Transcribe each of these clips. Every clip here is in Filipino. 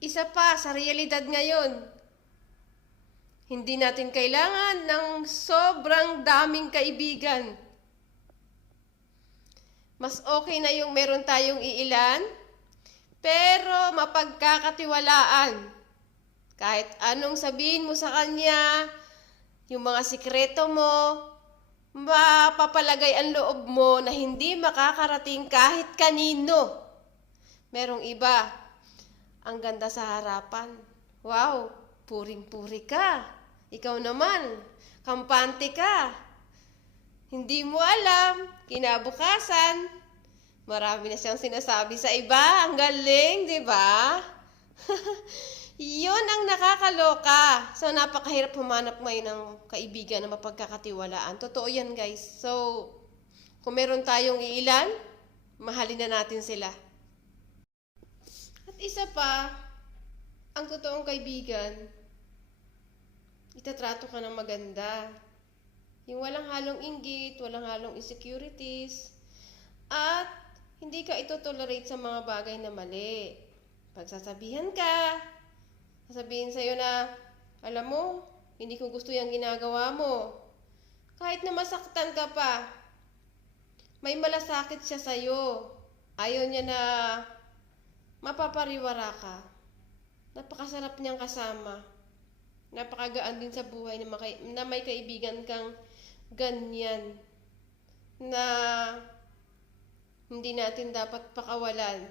Isa pa sa realidad ngayon, hindi natin kailangan ng sobrang daming kaibigan. Mas okay na yung meron tayong iilan, pero mapagkakatiwalaan. Kahit anong sabihin mo sa kanya, yung mga sikreto mo, mapapalagay ang loob mo na hindi makakarating kahit kanino. Merong iba, ang ganda sa harapan. Wow, puring-puri ka. Ikaw naman, kampante ka. Hindi mo alam, kinabukasan, marami na siyang sinasabi sa iba. Ang galing, di ba? Yun ang nakakaloka. So, napakahirap humanap ngayon ng kaibigan na mapagkakatiwalaan. Totoo yan, guys. So, kung meron tayong iilan, mahalin na natin sila. At isa pa, ang totoong kaibigan, itatrato ka ng maganda. Yung walang halong inggit, walang halong insecurities, at hindi ka ito-tolerate sa mga bagay na mali. Pagsasabihan ka, sasabihin sa'yo na, alam mo, hindi ko gusto yung ginagawa mo. Kahit na masaktan ka pa, may malasakit siya sa'yo. Ayaw niya na mapapariwara ka. Napakasarap niyang kasama. Napakagaan din sa buhay na may kaibigan kang ganyan na hindi natin dapat pakawalan.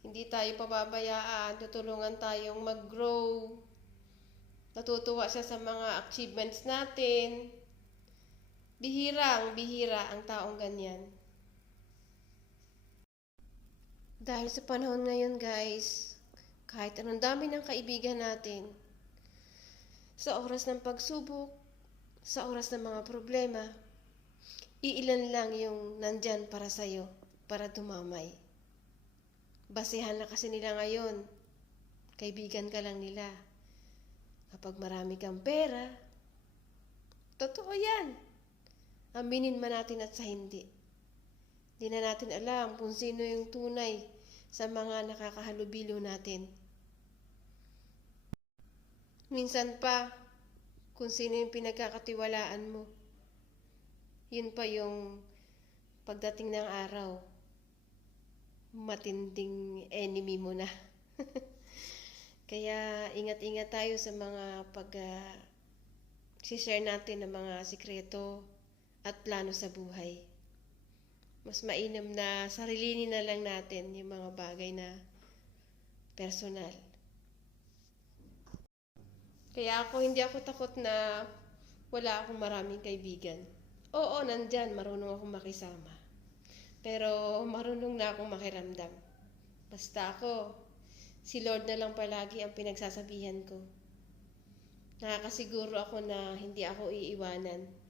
Hindi tayo pababayaan, tutulungan tayong mag-grow. Natutuwa siya sa mga achievements natin. Bihira ang taong ganyan. Dahil sa panahon ngayon, guys, kahit anong dami ng kaibigan natin, sa oras ng pagsubok, sa oras ng mga problema, iilan lang yung nandyan para sa'yo, para dumamay. Basehan na kasi nila ngayon, kaibigan ka lang nila. Kapag marami kang pera, totoo yan. Aminin man natin at sa hindi. Di na natin alam kung sino yung tunay sa mga nakakahalubilo natin. Minsan pa, kung sino yung pinagkakatiwalaan mo, yun pa yung pagdating ng araw, matinding enemy mo na. Kaya ingat-ingat tayo sa mga share natin ng mga sikreto at plano sa buhay. Mas mainam na sarilinin na lang natin yung mga bagay na personal. Kaya hindi ako takot na wala akong maraming kaibigan. Oo, nandyan, marunong akong makisama. Pero marunong na akong makiramdam. Basta ako, si Lord na lang palagi ang pinagsasabihan ko. Nakakasiguro ako na hindi ako iiwanan.